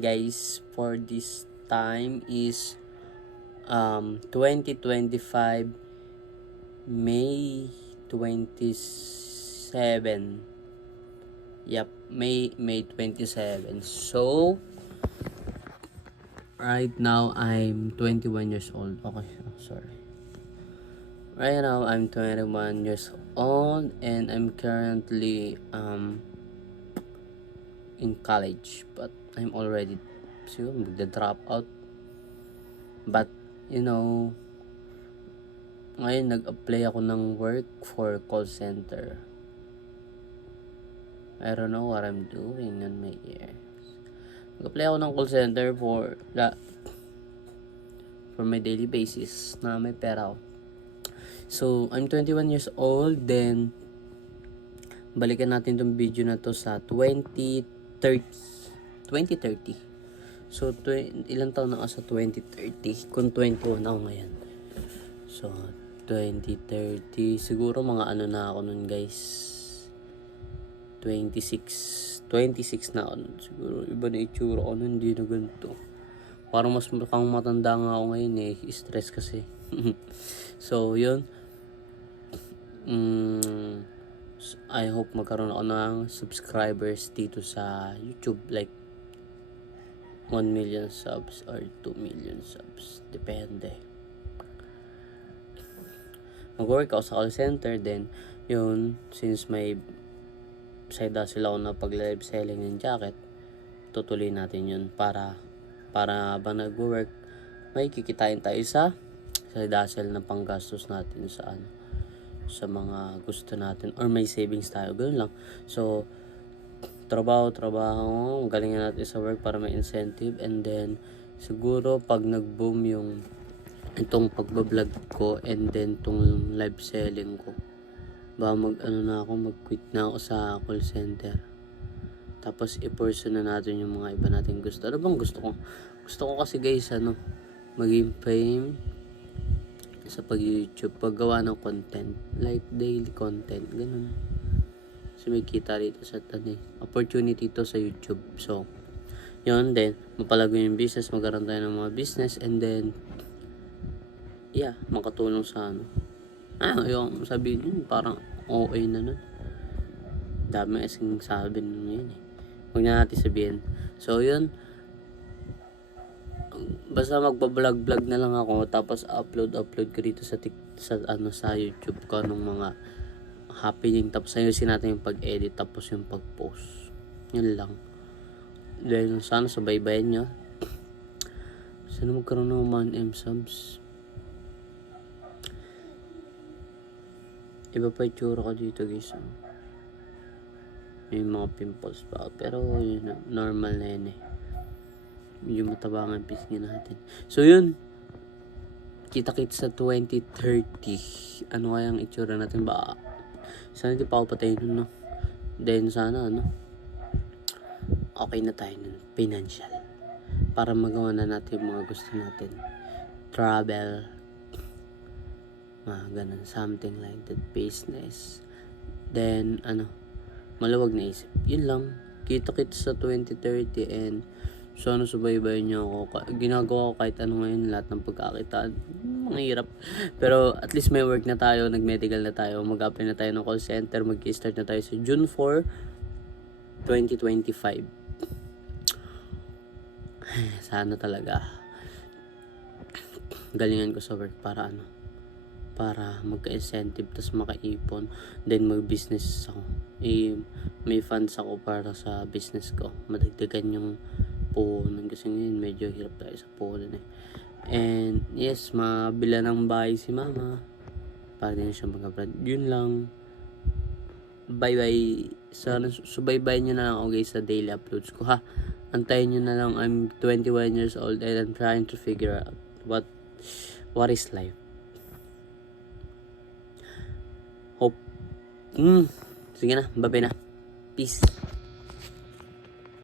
Guys, for this time is 2025 May 27. Yep, May 27. So right now I'm 21 years old. Okay, sorry. Right now I'm 21 years old and I'm currently in college, but I'm already siguro magda-drop out. But ngayon nag-apply ako ng work for call center. I don't know what I'm doing on my ears. Nag-apply ako ng call center for my daily basis na may pera ako. So, I'm 21 years old, then balikan natin tong video na to sa 2030. So, ilang taon na ako sa 2030? Kung 21 ako ngayon. So, 2030. Siguro mga ano na ako nun, guys. 26 na ako nun. Siguro iba na itsura ko nun. Hindi na ganito. Parang mas mukhang matanda nga ako ngayon eh. Stress kasi. So, yun. I hope magkaroon ako ng subscribers dito sa YouTube. Like 1 million subs or 2 million subs. Depende. Mag-work ako sa call center. Then, yun, since may side hustle ako na pag-live selling ng jacket, tutuloy natin yun para habang nag-work, may kikitain tayo sa side hustle na panggastos natin sa mga gusto natin or may savings tayo. Ganoon lang. So, trabaho, galingan natin sa work para may incentive, and then siguro pag nag-boom itong pagbablog ko and then itong live selling ko, mag-quit na ako sa call center. Tapos i-pursue na natin yung mga iba natin gusto. Ano bang gusto ko? Gusto ko kasi guys, maging fame sa pag-YouTube, paggawa ng content, like daily content, ganun. So may kita rito sa opportunity to sa YouTube. So, yun din, mapalago yung business, magkaroon tayo ng mga business, and then, makatulong sa yung sabihin yun, parang OA na nun. Dami kasing sabi nun yun eh. Huwag na natin sabihin. So, yun, basta magpa-vlog na lang ako, tapos upload ko dito sa YouTube ko nung mga happening, tapos ayusin natin yung pag-edit, tapos yung pag-post. Yun lang. Then sana subaybayan nyo. Sana magkaroon ng 1M subs. Iba pa itsura ko dito guys. May mga pimples pa, pero yun, normal na yun eh. Medyo matabangan pisngi natin. So yun, kita-kits sa 2030. Ano kayang itsura natin ba? Sana di pa ako patayin nun, no? Then sana okay na tayo nun, financial, para magawa na natin yung mga gusto natin. Travel, ganun, something like that, business. Then maluwag na isip. Yun lang, kita-kits sa 2030, and sana subaybayan niyo ako. Ginagawa ko kahit ano ngayon, lahat ng pagkakitaan. Mahirap. Pero at least may work na tayo, nag-medical na tayo, mag-apply na tayo ng call center, mag-start na tayo sa June 4, 2025. Sana talaga galingan ko sa work para magka-incentive, tas makaipon, then mag-business ako. May funds ako para sa business ko. Madagdagan yung puhunan kasi ngayon medyo hirap tayo sa puhunan eh. And yes, mabila ng bahay si mama para din siya mag-abroad. Yun lang. Bye bye. Sana subaybayan nyo na lang ako guys sa daily uploads ko ha. Antayin nyo na lang. I'm 21 years old and I'm trying to figure out what is life. Hope. Sige na, bye na. Peace.